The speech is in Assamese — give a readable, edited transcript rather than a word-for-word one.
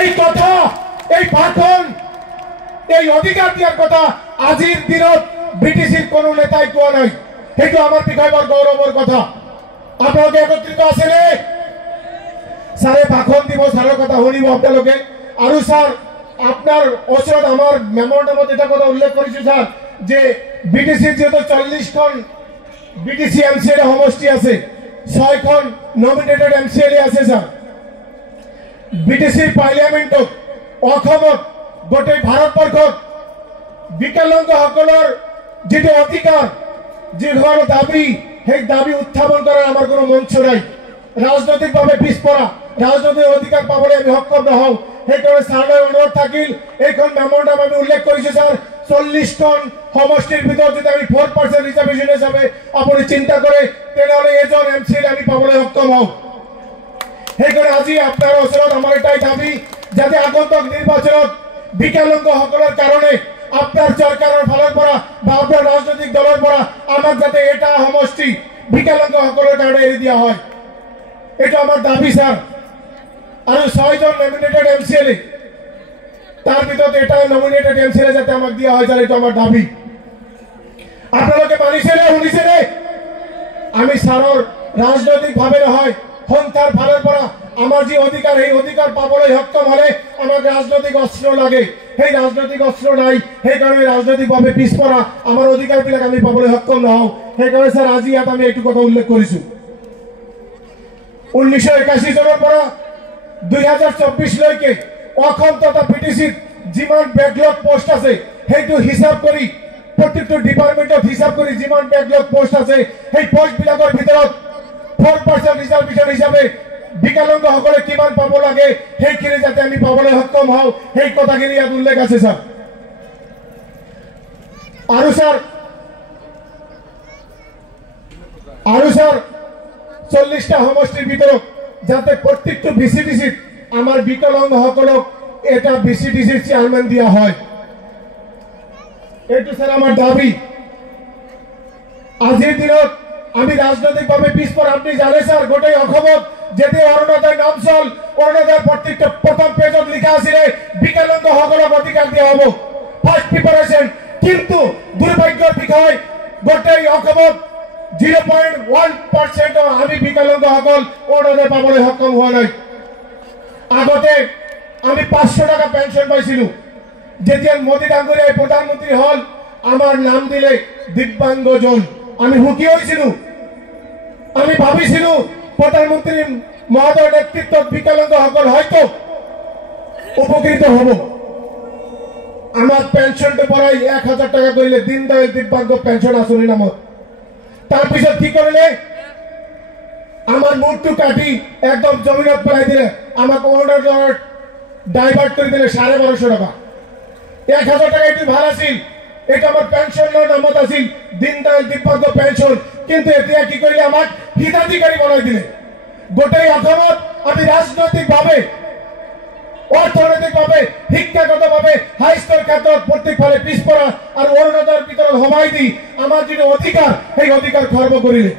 এই কথা এই ভাষণ এই অধিকার দিয়ার কথা আজির দিনত ব্রিটিশের কোনো নেতাই কোয়া নাই। সেইটো আমার বিষয় বড় গৌরবের কথা। আপনাদের একত্রিত আছে রে স্যারে ভাষণ দিব, স্যারের কথা শুনিব আপনাদের। আর স্যার আপনার ওসরত আমার মেমোরান্ডামত এটা কথা উল্লেখ করেছি স্যার যে ব্রিটিশের যেহেতু 40খন বিটিসি এমসিএল সমষ্টি আছে, 6খন নমিনেটেড এমসিএল আছে স্যার। ব্রিটিশের পার্লিয়ামেন্টত অসমত গোটেই ভারতবর্ষত বিকলাঙ্গসকলৰ যেটো অধিকাৰ যে ধৰণৰ দাবী সেই দাবী উত্থাপন কৰাৰ আমাৰ কোনো মঞ্চ নাই। ৰাজনৈতিকভাৱে পিছপৰা ৰাজনৈতিক অধিকাৰ পাবলৈ আমি সক্ষম নহওঁ। সেইকাৰণে ছাৰলৈ অনুৰোধ থাকিল, এইখন মেমোৰান্ডাম আমি উল্লেখ কৰিছোঁ স্যাৰ 40খন সমষ্টিৰ ভিতৰত যদি আমি 4% ৰিজাৰ্ভেশ্যন হিচাপে আপুনি চিন্তা কৰে তেনেহ'লে এজন এমচিএল আমি পাবলৈ সক্ষম হওঁ। সেইকাৰণে আজি আপোনাৰ ওচৰত আমাৰ এটাই দাবী যাতে আগন্তুক নিৰ্বাচনত বিকলাঙ্গসকলৰ কাৰণে আপনাৰ সৰকাৰেৰ ফালেৰ পৰা বা আপনাৰ ৰাজনৈতিক দলেৰ পৰা আমাক যাতে এটা সমষ্টি বিকলাঙ্গসকলের কারণে এড়ি দিয়া হয়, এটা আমার দাবি স্যার। আর 6জন নমিনেটেড এমসিএল তার ভিতর এটা নমিনেটেড এমসিএল যাতে আমাক দিয়া হয় স্যার, এটা আমার দাবি। আপনারা মানিছে রে শুনিছে রে? আমি স্যারের রাজনৈতিকভাবে নহয় সংখ্যার ফালের পৰা আমাৰ যে অধিকাৰ এই অধিকাৰ পাবলৈ সক্ষম হলে আমাক ৰাজনৈতিক অস্ত্ৰ লাগে। সেই ৰাজনৈতিক অস্ত্ৰ নাই, সেই কাৰণে ৰাজনৈতিকভাবে পিছপৰা আমাৰ অধিকাৰবিলাক আমি পাবলৈ সক্ষম নহওঁ। সেই কাৰণে স্যাৰ আজি ইয়াত আমি একটু কথা উল্লেখ কৰিছো। 1981 চনৰ পৰা 2024 লৈকে অসম তথা পিটিচিত যিমান বেকলগ পোষ্ট আছে সেইটো হিসাব কৰি প্ৰত্যেকটো ডিপাৰ্টমেন্টত হিসাব কৰি যিমান বেকলগ পোষ্ট আছে সেই পোষ্টবিলাকৰ ভিতৰত 4% ৰিজাৰ্ভেশ্যন হিচাপে বিকলাঙ্গসকলে কিমান পাব লাগে সেইখিনি যাতে আমি পাবলৈ সক্ষম হওঁ সেই কথাখিনি ইয়াত উল্লেখ আছে স্যার। আৰু স্যাৰ 40টা সমষ্টিৰ ভিতৰত যাতে প্ৰত্যেকটো বিসিডিসিত আমাৰ বিকলাঙ্গসকলক এটা বিসিডিসিৰ চেয়াৰম্যান দিয়া হয়, এইটো স্যাৰ আমাৰ দাবি। আজিৰ দিনত আমি ৰাজনৈতিকভাবে পিছপৰা। আপনি জানে স্যাৰ গোটেই অসমত যেতে অৰুণোদয় নাম চল অৰুণোদয় প্রত্যেকটা প্রথম পেজত লিখা আছিল বিকলাঙ্গসকলক অধিকার দিয়া হব, ফার্স্ট প্রিপারেশন। কিন্তু দুর্ভাগ্যের বিষয় গোটেই অসমত 0.1% আমি বিকলাঙ্গসকল অৰুণোদয় পাবলৈ সক্ষম হোৱা নাই। আগতে আমি 500 টাকা পেনশন পাইছিলো, যেতিয়া মোদী ডাঙৰীয়াই প্রধানমন্ত্রী হল আমার নাম দিলে দিব্যাঙ্গজন। আমি সুখী হয়েছিলো, আমি ভাবিছিলো প্রধানমন্ত্রী মহোদয়ের নেতৃত্বত বিকলাঙ্গসকল হয়তো উপকৃত হব। আমার পেনশনটা পড়াই 1000 টাকা করিলে দীনদয়াল দিব্যাঙ্গ পেনশন আঁচনি নামত। তারপিছত কি করলে আমার মুখটু কাটি একদম জমিনত পেলাই দিলে, আমাকে অর্ডার ডাইভার্ট করে দিলে 1250 টাকা। 1000 টাকা এটি ভাল আছিল, এটা আমার পেনশনের নামত আছিল দীনদয়াল দিব্যাঙ্গ পেনশন। কিন্তু এতিয়া কি কৰিলে আমাক হিতাধিকাৰী বনাই দিলে। গোটেই অসমত আমি ৰাজনৈতিকভাবে অৰ্থনৈতিকভাবে শিক্ষাগতভাবে হাইস্কুল ক্ষেত্ৰত প্ৰত্যেকফালে পিছপৰা আৰু অৰুণোদয়ৰ ভিতৰত সমাই দি আমাৰ যিটো অধিকাৰ সেই অধিকাৰ খৰ্ব কৰিলে।